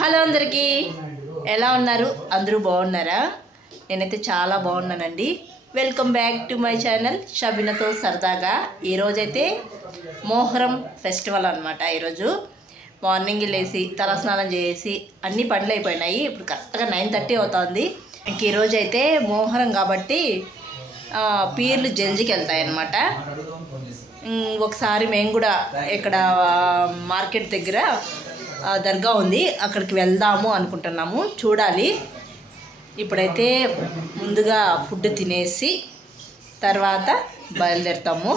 Hello అందరికీ, ఎలా ఉన్నారు? అందరూ బాగున్నారా? నేనైతే చాలా బాగున్నానండి. Welcome back to my channel షబీనాతో సరదాగా. ఈరోజైతే మొహరం ఫెస్టివల్ అనమాట. ఈరోజు మార్నింగ్ లేచి తలస్నానం చేసి అన్ని పనులు అయిపోయినాయి. ఇప్పుడు కరెక్ట్గా 9:30 అవుతుంది. ఇంక ఈరోజు అయితే మొహరం కాబట్టి పీర్లు జల్జికి వెళ్తాయి అన్నమాట. ఒకసారి మేము కూడా ఇక్కడ మార్కెట్ దగ్గర దర్గా ఉంది, అక్కడికి వెళ్దాము అనుకుంటున్నాము. చూడాలి. ఇప్పుడైతే ముందుగా ఫుడ్ తినేసి తర్వాత బయలుదేరుతాము.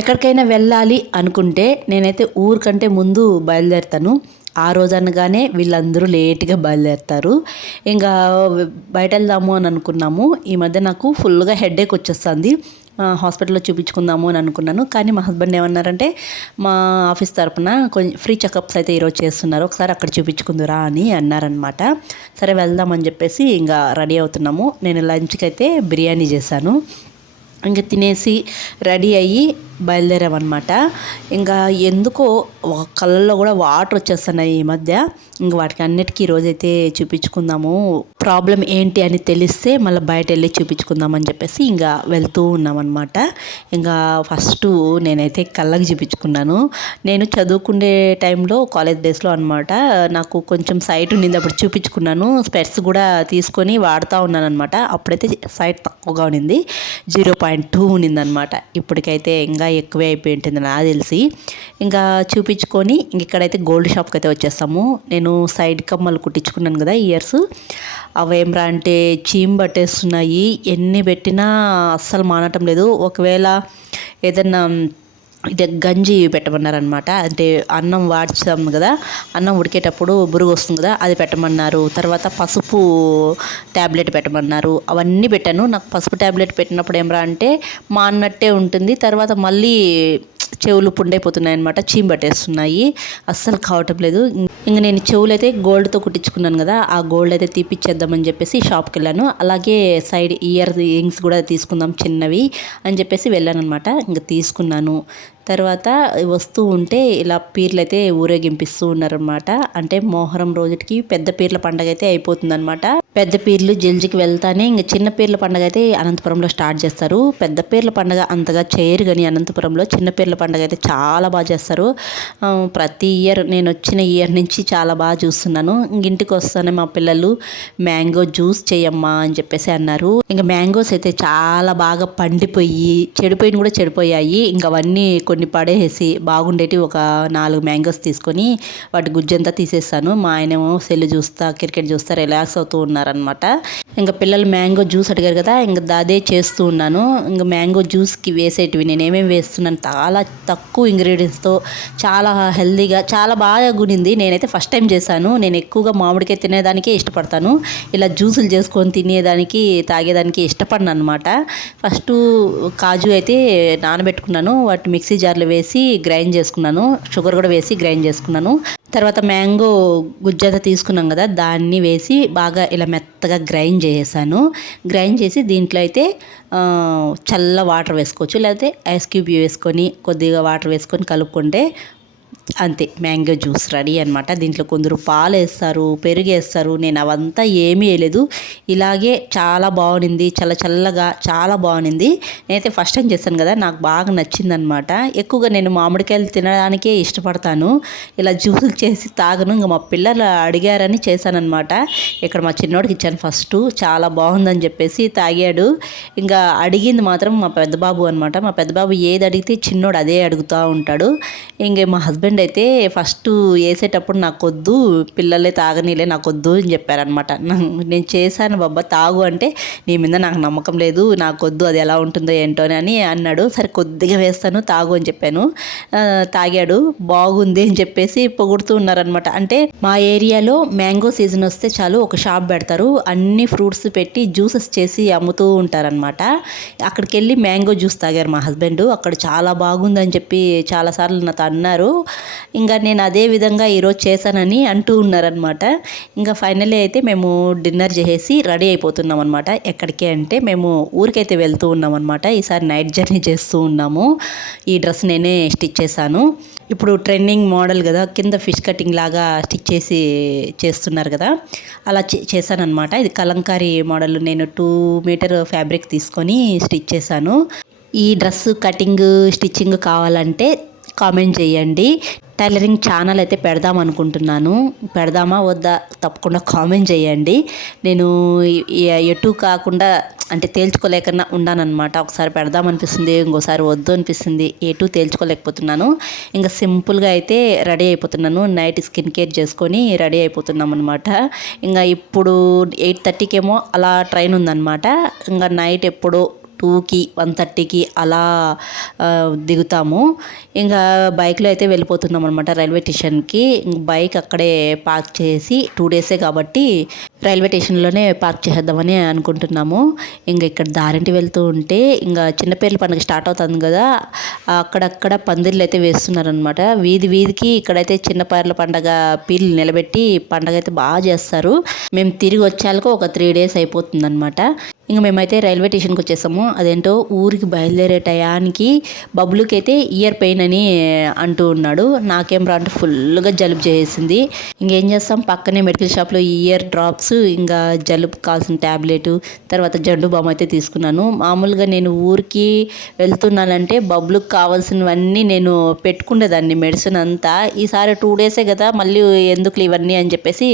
ఎక్కడికైనా వెళ్ళాలి అనుకుంటే నేనైతే ఊరికంటే ముందు బయలుదేరుతాను. ఆ రోజు అనగానే వీళ్ళందరూ లేట్గా బయలుదేరుతారు. ఇంకా బయట వెళ్దాము అని అనుకున్నాము. ఈ మధ్య నాకు ఫుల్గా హెడేక్ వచ్చేస్తుంది. హాస్పిటల్లో చూపించుకుందాము అని అనుకున్నాను. కానీ మా హస్బెండ్ ఏమన్నారంటే, మా ఆఫీస్ తరపున కొంచెం ఫ్రీ చెకప్స్ అయితే ఈరోజు చేస్తున్నారు, ఒకసారి అక్కడ చూపించుకుందురా అని అన్నారనమాట. సరే వెళ్దామని చెప్పేసి ఇంకా రెడీ అవుతున్నాము. నేను లంచ్కి అయితే బిర్యానీ చేశాను. ఇంకా తినేసి రెడీ అయ్యి బయలుదేరామన్నమాట. ఇంకా ఎందుకో కళ్ళల్లో కూడా వాటర్ వచ్చేస్తున్నాయి ఈ మధ్య. ఇంక వాటికి అన్నిటికీ ఈరోజైతే చూపించుకుందాము, ప్రాబ్లం ఏంటి అని తెలిస్తే మళ్ళీ బయట వెళ్ళి చూపించుకుందామని చెప్పేసి ఇంకా వెళ్తూ ఉన్నామన్నమాట. ఇంకా ఫస్ట్ నేనైతే కళ్ళకి చూపించుకున్నాను. నేను చదువుకునే టైంలో కాలేజ్ డేస్లో అనమాట, నాకు కొంచెం సైట్ ఉండింది. అప్పుడు చూపించుకున్నాను. స్పెట్స్ కూడా తీసుకొని వాడుతూ ఉన్నాను అనమాట. అప్పుడైతే సైట్ తక్కువగా ఉన్నింది, 0.2 ఉన్నిందనమాట. ఇప్పటికైతే ఇంకా ఎక్కువే అయిపోయి ఉంటుంది నాకు తెలిసి. ఇంకా చూపించుకొని ఇక్కడైతే గోల్డ్ షాప్కి అయితే వచ్చేస్తాము. నేను సైడ్ కమ్మలు కుట్టించుకున్నాను కదా ఇయర్స్, అవేమ్రా అంటే చీమ్ పట్టేస్తున్నాయి. ఎన్ని పెట్టినా అస్సలు మానటం లేదు. ఒకవేళ ఏదన్నా ఇది గంజి పెట్టమన్నారనమాట. అంటే అన్నం వాడ్చాము కదా, అన్నం ఉడికేటప్పుడు బురుగు వస్తుంది కదా, అది పెట్టమన్నారు. తర్వాత పసుపు ట్యాబ్లెట్ పెట్టమన్నారు. అవన్నీ పెట్టాను. నాకు పసుపు ట్యాబ్లెట్ పెట్టినప్పుడు ఏమరా అంటే మా అన్నట్టే ఉంటుంది. తర్వాత మళ్ళీ చెవులు పుండైపోతున్నాయి అనమాట, చీమ్ పట్టేస్తున్నాయి, అస్సలు కావటం లేదు. ఇంక నేను చెవులు అయితే గోల్డ్తో కుట్టించుకున్నాను కదా, ఆ గోల్డ్ అయితే తీపిచ్చేద్దామని చెప్పేసి షాప్కి వెళ్ళాను. అలాగే సైడ్ ఇయర్ రింగ్స్ కూడా తీసుకుందాం చిన్నవి అని చెప్పేసి వెళ్ళాను అనమాట. ఇంకా తీసుకున్నాను. తర్వాత వస్తూ ఉంటే ఇలా పీర్లు అయితే ఊరేగింపిస్తూ ఉన్నారనమాట. అంటే మొహరం రోజుకి పెద్ద పీర్ల పండుగ అయితే అయిపోతుందన్నమాట. పెద్ద పీర్లు జల్జికి వెళ్తానే ఇంక చిన్న పీర్ల పండుగ అయితే అనంతపురంలో స్టార్ట్ చేస్తారు. పెద్ద పీర్ల పండుగ అంతగా చేయరు కానీ అనంతపురంలో చిన్న పీర్ల పండుగ అయితే చాలా బాగా చేస్తారు. ప్రతి ఇయర్ నేను వచ్చిన ఇయర్ నుంచి చాలా బాగా చూస్తున్నాను. ఇంటికి వస్తానే మా పిల్లలు మ్యాంగో జ్యూస్ చేయమ్మా అని చెప్పేసి అన్నారు. ఇంకా మ్యాంగోస్ అయితే చాలా బాగా పండిపోయి చెడిపోయిన కూడా చెడిపోయాయి. ఇంకా అవన్నీ కొన్ని పడేసి బాగుండేటి ఒక 4 మ్యాంగోస్ తీసుకొని వాటి గుజ్జంతా తీసేస్తాను. మా ఆయనేమో సెల్ చూస్తా క్రికెట్ చూస్తా రిలాక్స్ అవుతూ ఉన్నారనమాట. ఇంకా పిల్లలు మ్యాంగో జ్యూస్ అడిగారు కదా, ఇంకా అదే చేస్తూ ఉన్నాను. ఇంకా మ్యాంగో జ్యూస్కి వేసేటివి నేను ఏమేమి వేస్తున్నాను, చాలా తక్కువ ఇంగ్రీడియంట్స్తో చాలా హెల్తీగా చాలా బాగా గునింది. నేనైతే ఫస్ట్ టైం చేశాను. నేను ఎక్కువగా మామిడికాయ తినేదానికే ఇష్టపడతాను. ఇలా జ్యూసులు చేసుకొని తినేదానికి తాగేదానికి ఇష్టపడను అనమాట. ఫస్ట్ కాజు అయితే నానబెట్టుకున్నాను, వాటి మిక్సీ జార్లో వేసి గ్రైండ్ చేసుకున్నాను. షుగర్ కూడా వేసి గ్రైండ్ చేసుకున్నాను. తర్వాత మ్యాంగో గుజ్జంతా తీసుకున్నాం కదా, దాన్ని వేసి బాగా ఇలా మెత్తగా గ్రైండ్ చేసేసాను. గ్రైండ్ చేసి దీంట్లో అయితే చల్ల వాటర్ వేసుకోవచ్చు, లేకపోతే ఐస్ క్యూబ్ వేసుకొని కొద్దిగా వాటర్ వేసుకొని కలుపుకుంటే అంతే, మ్యాంగో జ్యూస్ రెడీ అనమాట. దీంట్లో కొందరు పాలు వేస్తారు, పెరుగు వేస్తారు. నేను అవంతా ఏమీ వేయలేదు. ఇలాగే చాలా బాగుంది, చల్ల చల్లగా చాలా బాగుంది. నేనైతే ఫస్ట్ టైం చేశాను కదా, నాకు బాగా నచ్చింది అనమాట. ఎక్కువగా నేను మామిడికాయలు తినడానికే ఇష్టపడతాను, ఇలా జ్యూసులు చేసి తాగను. ఇంకా మా పిల్లలు అడిగారని చేశానమాట. ఇక్కడ మా చిన్నోడికి ఇచ్చాను ఫస్ట్, చాలా బాగుందని చెప్పేసి తాగాడు. ఇంకా అడిగింది మాత్రం మా పెద్ద బాబు అనమాట. మా పెద్ద బాబు ఏది అడిగితే చిన్నోడు అదే అడుగుతూ ఉంటాడు. ఇంకే మా హస్బెండ్ అయితే ఫస్ట్ వేసేటప్పుడు నాకొద్దు, పిల్లలే తాగనీలే, నాకొద్దు అని చెప్పారనమాట. నేను చేశాను బాబా తాగు అంటే, నీ మీద నాకు నమ్మకం లేదు, నాకొద్దు, అది ఎలా ఉంటుందో ఏంటో అని అన్నాడు. సరే కొద్దిగా వేస్తాను తాగు అని చెప్పాను. తాగాడు, బాగుంది అని చెప్పేసి పొగుడుతూ ఉన్నారనమాట. అంటే మా ఏరియాలో మ్యాంగో సీజన్ వస్తే చాలు ఒక షాప్ పెడతారు, అన్ని ఫ్రూట్స్ పెట్టి జ్యూసెస్ చేసి అమ్ముతూ ఉంటారనమాట. అక్కడికి వెళ్ళి మ్యాంగో జ్యూస్ తాగారు మా హస్బెండ్. అక్కడ చాలా బాగుందని చెప్పి చాలాసార్లు నాతో అన్నారు. ఇంకా నేను అదే విధంగా ఈరోజు చేశానని అంటూ ఉన్నారనమాట. ఇంకా ఫైనల్లీ అయితే మేము డిన్నర్ చేసేసి రెడీ అయిపోతున్నాం అనమాట. ఎక్కడికి అంటే మేము ఊరికైతే వెళ్తూ ఉన్నాం అనమాట. ఈసారి నైట్ జర్నీ చేస్తూ ఉన్నాము. ఈ డ్రెస్ నేనే స్టిచ్ చేశాను. ఇప్పుడు ట్రెండింగ్ మోడల్ కదా, కింద ఫిష్ కటింగ్ లాగా స్టిచ్ చేసి చేస్తున్నారు కదా, అలా చేశానమాట. ఇది కలంకారీ మోడల్. నేను 2 మీటర్ ఫ్యాబ్రిక్ తీసుకొని స్టిచ్ చేశాను. ఈ డ్రెస్ కటింగ్ స్టిచ్చింగ్ కావాలంటే కామెంట్ చేయండి. టైలరింగ్ ఛానల్ అయితే పెడదాం అనుకుంటున్నాను. పెడదామా వద్దా తప్పకుండా కామెంట్ చేయండి. నేను ఎటు కాకుండా అంటే తేల్చుకోలేకన్నా ఉన్నానన్నమాట. ఒకసారి పెడదాం అనిపిస్తుంది, ఇంకోసారి వద్దు అనిపిస్తుంది. ఎటు తేల్చుకోలేకపోతున్నాను. ఇంకా సింపుల్గా అయితే రెడీ అయిపోతున్నాను. నైట్ స్కిన్ కేర్ చేసుకొని రెడీ అయిపోతున్నాం అనమాట. ఇంకా ఇప్పుడు 8:30కి ఏమో అలా ట్రైన్ ఉందన్నమాట. ఇంకా నైట్ ఎప్పుడో 2కి 1:30కి అలా దిగుతాము. ఇంకా బైక్లో అయితే వెళ్ళిపోతున్నాం అనమాట రైల్వే స్టేషన్కి. బైక్ అక్కడే పార్క్ చేసి 2 డేసే కాబట్టి రైల్వే స్టేషన్లోనే పార్క్ చేసేద్దామని అనుకుంటున్నాము. ఇంకా ఇక్కడ దారింటి వెళ్తూ ఉంటే ఇంకా చిన్నపిల్లల పండుగ స్టార్ట్ అవుతుంది కదా, అక్కడక్కడ పందిర్లు అయితే వేస్తున్నారనమాట. వీధి వీధికి ఇక్కడైతే చిన్నపిల్లల పండుగ పీర్లు నిలబెట్టి పండుగ అయితే బాగా చేస్తారు. మేము తిరిగి వచ్చేందుకు ఒక 3 డేస్ అయిపోతుంది అనమాట. ఇంకా మేమైతే రైల్వే స్టేషన్కి వచ్చేసాము. అదేంటో ఊరికి బయలుదేరే టయానికి బబ్లుకి అయితే ఇయర్ పెయిన్ అని అంటూ ఉన్నాడు. నాకేం రా అంటే ఫుల్గా జలుబు చేసింది. ఇంకేం చేస్తాం, పక్కనే మెడికల్ షాప్లో ఇయర్ డ్రాప్స్, ఇంకా జలుబు కావాల్సిన ట్యాబ్లెట్, తర్వాత జండు బామ్ అయితే తీసుకున్నాను. మామూలుగా నేను ఊరికి వెళ్తున్నానంటే బబ్లుకి కావాల్సినవన్నీ నేను పెట్టుకునేదాన్ని మెడిసిన్ అంతా. ఈసారి 2 డేసే కదా, మళ్ళీ ఎందుకు ఇవన్నీ అని చెప్పేసి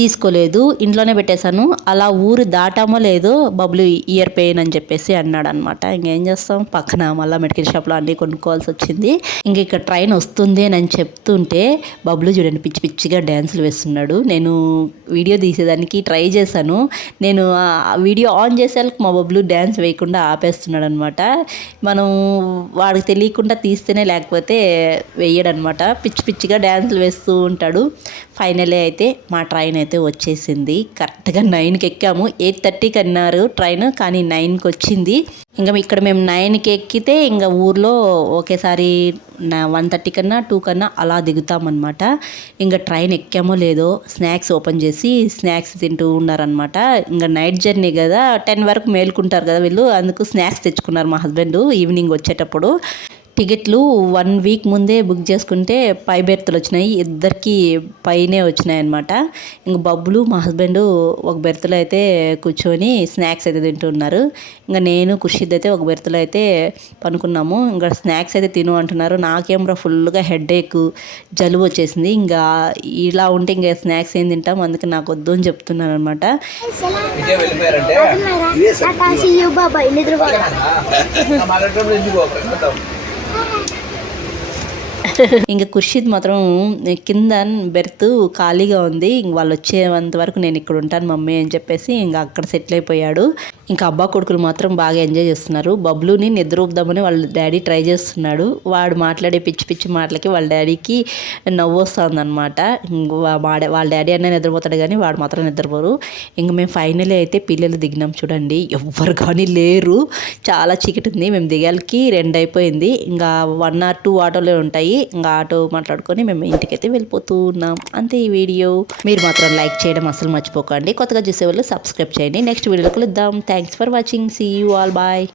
తీసుకోలేదు, ఇంట్లోనే పెట్టేశాను. అలా ఊరు దాటామో లేదో బబ్లు ఇయర్ పెయిన్ అని చెప్పేసి అన్నాడు అనమాట. ఇంకేం చేస్తాం, పక్కన మళ్ళీ మెడికల్ షాప్లో అన్నీ కొనుక్కోవాల్సి వచ్చింది. ఇంక ఇక్కడ ట్రైన్ వస్తుంది అని చెప్తుంటే బబ్లు చూడండి పిచ్చి పిచ్చిగా డ్యాన్సులు వేస్తున్నాడు. నేను వీడియో తీసేదానికి ట్రై చేశాను. నేను వీడియో ఆన్ చేసేందుకు మా బబ్లు డ్యాన్స్ వేయకుండా ఆపేస్తున్నాడు అనమాట. మనం వాడికి తెలియకుండా తీస్తేనే, లేకపోతే వేయడనమాట. పిచ్చి పిచ్చిగా డ్యాన్సులు వేస్తూ ఉంటాడు. ఫైనలే అయితే మా ట్రైన్ అయితే వచ్చేసింది. కరెక్ట్గా 9కి ఎక్కాము. 8:30కి అన్నారు ట్రైన్, కానీ 9కి వచ్చింది. ఇంకా ఇక్కడ మేము 9కి ఎక్కితే ఇంకా ఊర్లో ఒకేసారి 1:30 కన్నా 2 కన్నా అలా దిగుతామన్నమాట. ఇంకా ట్రైన్ ఎక్కామో లేదో స్నాక్స్ ఓపెన్ చేసి స్నాక్స్ తింటూ ఉన్నారనమాట. ఇంకా నైట్ జర్నీ కదా, 10 వరకు మేలుకుంటారు కదా వీళ్ళు, అందుకు స్నాక్స్ తెచ్చుకున్నారు మా హస్బెండ్ ఈవినింగ్ వచ్చేటప్పుడు. టికెట్లు 1 వీక్ ముందే బుక్ చేసుకుంటే పై బెర్తులు వచ్చినాయి, ఇద్దరికి పైనే వచ్చినాయి అనమాట. ఇంక బబ్బులు మా హస్బెండ్ ఒక బెర్తులో అయితే కూర్చొని స్నాక్స్ అయితే తింటున్నారు. ఇంకా నేను ఖుషిద్ అయితే ఒక బెర్తులో అయితే పనుకున్నాము. ఇంకా స్నాక్స్ అయితే తిను అంటున్నారు. నాకేమో ఫుల్గా హెడేక్, జలుబు వచ్చేసింది. ఇంకా ఇలా ఉంటే ఇంకా స్నాక్స్ ఏం తింటాం, అందుకే నాకు వద్దు అని చెప్తున్నాను అనమాట. ఇంకా ఖుర్షిద్ మాత్రం కింద బెర్త్ ఖాళీగా ఉంది, ఇంక వాళ్ళు వచ్చేంత వరకు నేను ఇక్కడ ఉంటాను మమ్మీ అని చెప్పేసి ఇంకా అక్కడ సెటిల్ అయిపోయాడు. ఇంకా అబ్బా కొడుకులు మాత్రం బాగా ఎంజాయ్ చేస్తున్నారు. బబ్లుని నిద్రపోద్దామని వాళ్ళ డాడీ ట్రై చేస్తున్నాడు. వాడు మాట్లాడే పిచ్చి పిచ్చి మాటలకి వాళ్ళ డాడీకి నవ్వు వస్తుంది అనమాట. వాళ్ళ డాడీ అనే నిద్రపోతాడు కానీ వాడు మాత్రం నిద్రపోరు. ఇంక మేము ఫైనలీ అయితే పిల్లలు దిగినాం. చూడండి ఎవ్వరు కానీ లేరు, చాలా చీకటి ఉంది. మేము దిగాలకి 2 అయిపోయింది. ఇంకా 1 or 2 ఆటోలే ఉంటాయి. ఇంకా ఆటో మాట్లాడుకొని మేము ఇంటికైతే వెళ్ళిపోతూ ఉన్నాం. అంతే ఈ వీడియో. మీరు మాత్రం లైక్ చేయడం అసలు మర్చిపోకండి. కొత్తగా చూసేవాళ్ళు సబ్స్క్రైబ్ చేయండి. నెక్స్ట్ వీడియోలో కలుద్దాం. Thanks for watching. See you all. Bye.